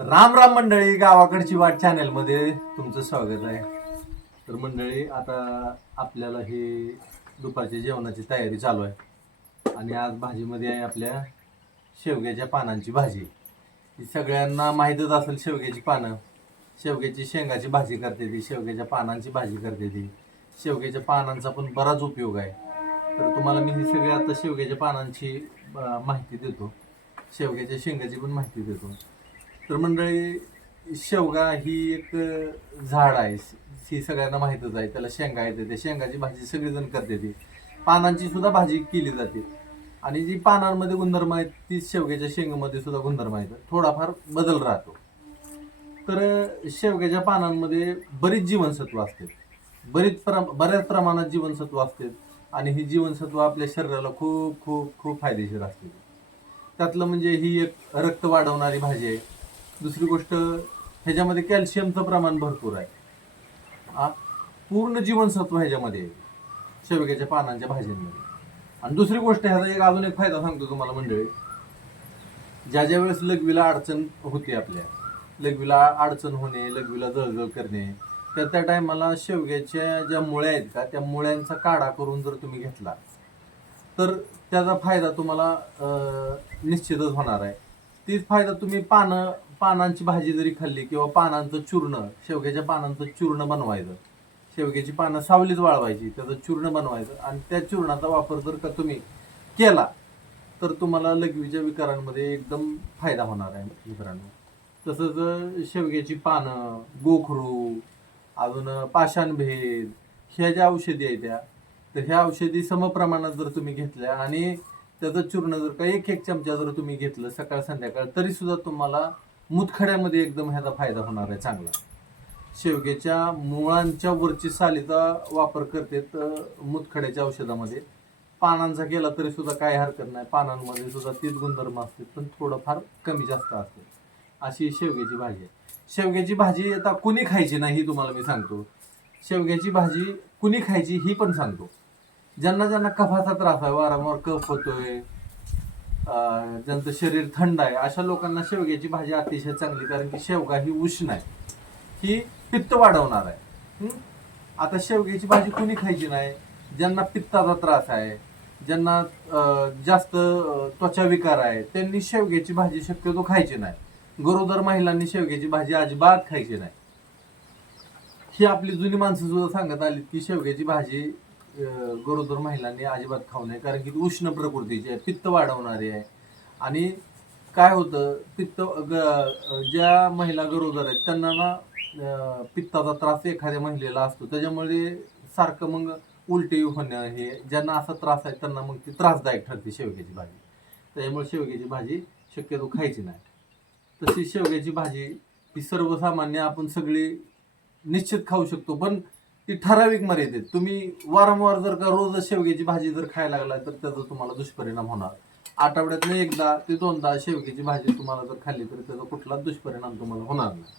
राम राम मंडळी, गावाकडची वाट चॅनल मध्ये तुमचं स्वागत आहे. तर मंडळी, आता आपल्याला हे दुपारच्या जेवणाची तयारी चालू आहे आणि आज भाजीमध्ये आहे आपल्या शेवग्याच्या पानांची भाजी. ही सगळ्यांना माहीतच असेल. शेवग्याची पानं, शेवग्याची शेंगाची भाजी करते ती, शेवग्याच्या पानांची भाजी करते ती. शेवग्याच्या पानांचा पण बराच उपयोग आहे. तर तुम्हाला मी ही सगळी आता शेवग्याच्या पानांची माहिती देतो, शेवग्याच्या शेंगाची पण माहिती देतो. तर मंडळी, शेवगा ही एक झाड आहे, ही सगळ्यांना माहीतच आहे. त्याला शेंगा येते, त्या शेंगाची भाजी सगळेजण करते ती. पानांची सुद्धा भाजी केली जाते आणि जी पानांमध्ये गुणधर्म आहेत ती शेवग्याच्या शेंगामध्ये सुद्धा गुणधर्म आहेत. थोडाफार बदल राहतो. तर शेवग्याच्या पानांमध्ये बरीच जीवनसत्व असते, बऱ्याच प्रमाणात जीवनसत्व असते आणि ही जीवनसत्व आपल्या शरीराला खूप खूप खूप फायदेशीर असते. त्यातलं म्हणजे ही एक रक्त वाढवणारी भाजी आहे. दुसरी गोष्ट, ह्याच्यामध्ये कॅल्शियमचं प्रमाण भरपूर आहे. पूर्ण जीवनसत्व ह्याच्यामध्ये आहे शेवग्याच्या पानांच्या भाजींमध्ये. आणि दुसरी गोष्ट, ह्याचा एक अजून एक फायदा सांगतो तुम्हाला मंडळी. ज्या वेळेस लघवीला अडचण होते, आपल्या लघवीला अडचण होणे, लघवीला जळजळ करणे, तर त्या टायमाला शेवग्याच्या ज्या मुळ्या आहेत का, त्या मुळ्यांचा काढा करून जर तुम्ही घेतला तर त्याचा फायदा तुम्हाला निश्चितच होणार आहे. तीच फायदा तुम्ही पानांची भाजी जरी खाल्ली किंवा पानांचं चूर्ण, शेवग्याच्या पानांचं चूर्ण बनवायचं. शेवग्याची पानं सावलीत वाळवायची, त्याचं चूर्ण बनवायचं आणि त्या चूर्णाचा वापर जर का तुम्ही केला तर तुम्हाला लघवीच्या विकारांमध्ये एकदम फायदा होणार आहे मित्रांनो. तसंच शेवग्याची पानं, गोखरू, अजून पाषाणभेद, ह्या ज्या औषधी आहेत त्या, तर ह्या औषधी समप्रमाणात जर तुम्ही घेतल्या आणि त्याचं चूर्ण जर का एक चमचा जर तुम्ही घेतलं सकाळ संध्याकाळ, तरी सुद्धा तुम्हाला मुतखड्यामध्ये एकदम ह्याचा फायदा होणार आहे चांगला. शेवग्याच्या मुळांच्या वरची सालीचा वापर करतात मुतखड्याच्या औषधामध्ये. पानांचा केला तरी सुद्धा काही हरकत नाही, पानांमध्ये सुद्धा तीच गुणधर्म असते, पण थोडंफार कमी जास्त असते. अशी शेवग्याची भाजी आहे. शेवग्याची भाजी आता कुणी खायची नाही ही तुम्हाला मी सांगतो. शेवग्याची भाजी कुणी खायची ही पण सांगतो. ज्यांना कफाचा त्रास आहे, वारंवार कफ होतोय, ज्यांचं शरीर थंड आहे, अशा लोकांना शेवग्याची भाजी अतिशय चांगली. कारण की शेवगा ही उष्ण आहे, ही पित्त वाढवणार आहे. आता शेवग्याची भाजी कुणी खायची नाही? ज्यांना पित्ताचा त्रास आहे, ज्यांना जास्त त्वचा विकार आहे, त्यांनी शेवग्याची भाजी शक्यतो खायची नाही. गरोदर महिलांनी शेवग्याची भाजी अजिबात खायची नाही. ही आपली जुनी माणसं सुद्धा सांगत आली की शेवग्याची भाजी गरोदर महिलांनी अजिबात खाऊ नये, कारण की ती उष्ण प्रकृतीची आहे, पित्त वाढवणारी आहे. आणि काय होतं, ज्या महिला गरोदर आहेत त्यांना ना पित्ताचा त्रास एखाद्या महिलेला असतो, त्याच्यामुळे सारखं मग उलटी होणं, हे ज्यांना असा त्रास आहे त्यांना मग ती त्रासदायक ठरते शेवग्याची भाजी. त्याच्यामुळे शेवग्याची भाजी शक्यतो खायची नाही. तशी शेवग्याची भाजी ही सर्वसामान्य आपण सगळी निश्चित खाऊ शकतो, पण ती ठराविक मर्यादेत. तुम्ही वारंवार जर का रोज शेवग्याची भाजी जर खायला लागला तर त्याचा तुम्हाला दुष्परिणाम होणार. आठवड्यातनं एकदा ते दोनदा शेवग्याची भाजी तुम्हाला जर खाल्ली तर त्याचा कुठलाच दुष्परिणाम तुम्हाला होणार नाही.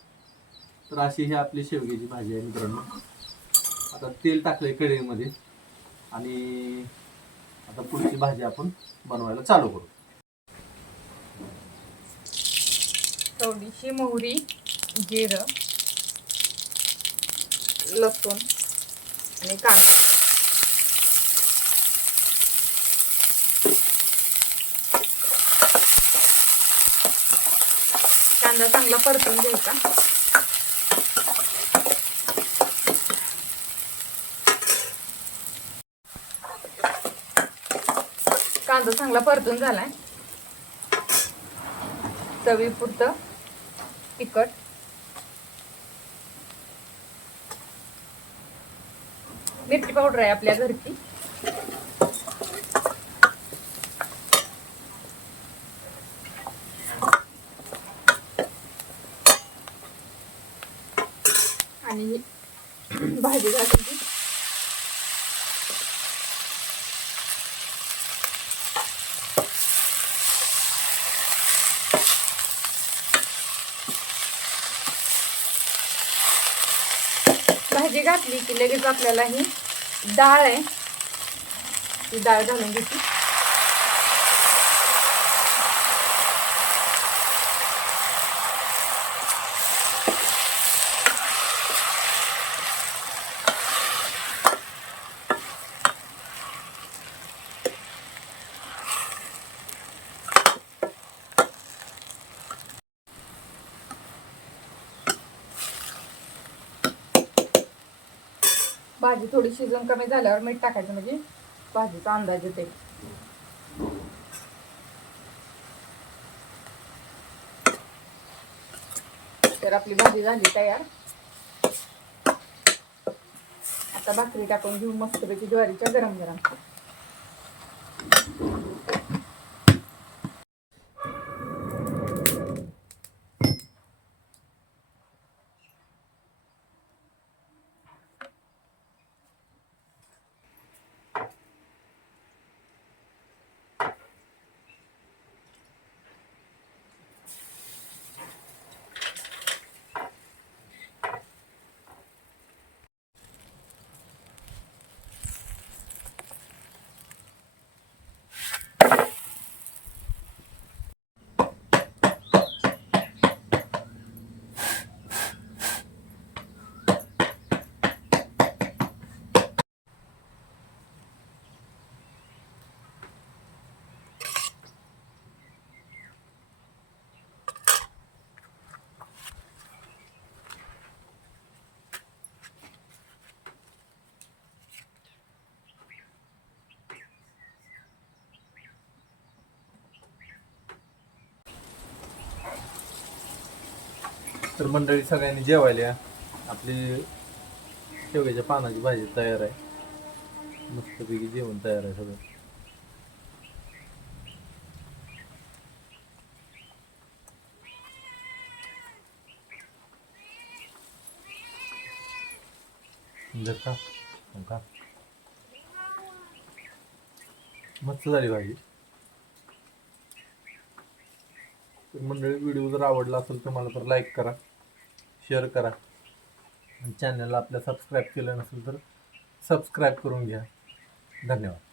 तर अशी ही आपली शेवग्याची भाजी आहे मित्रांनो. आता तेल टाकलंय कढईमध्ये आणि आता पुढची भाजी आपण बनवायला चालू करू. थोडीशी मोहरी, जिरं, लसूण आणि कांदा. कांदा चांगला परतून घ्यायचा. कांदा चांगला परतून झालाय. चवीपुरतं तिखट, मिरची पावडर आहे आपल्या घरची, आणि भाजी घालायची. भाजी घातली की लगेच आपल्याला ही डाळ आहे ती डाळ घालून घ्यायची. भाजी थोडी शिजून कमी झाल्यावर मीठ टाकायचं म्हणजे भाजीचा अंदाज येते. तर आपली भाजी झाली तयार. आता भाकरी टाकून घेऊ मस्तपैकी ज्वारीच्या गरम गरम. तर मंडळी सगळ्यांनी जेवायला या. आपली शेवग्याच्या पानाची भाजी तयार आहे. मस्तपैकी जेवण तयार आहे सगळं. जर का मस्त झाली भाजी. तर मंडळी व्हिडिओ जर आवडला असेल तर मला तर लाईक करा, शेअर करा आणि चॅनलला आपल्या सबस्क्राईब केलं नसेल तर सबस्क्राईब करून घ्या. धन्यवाद.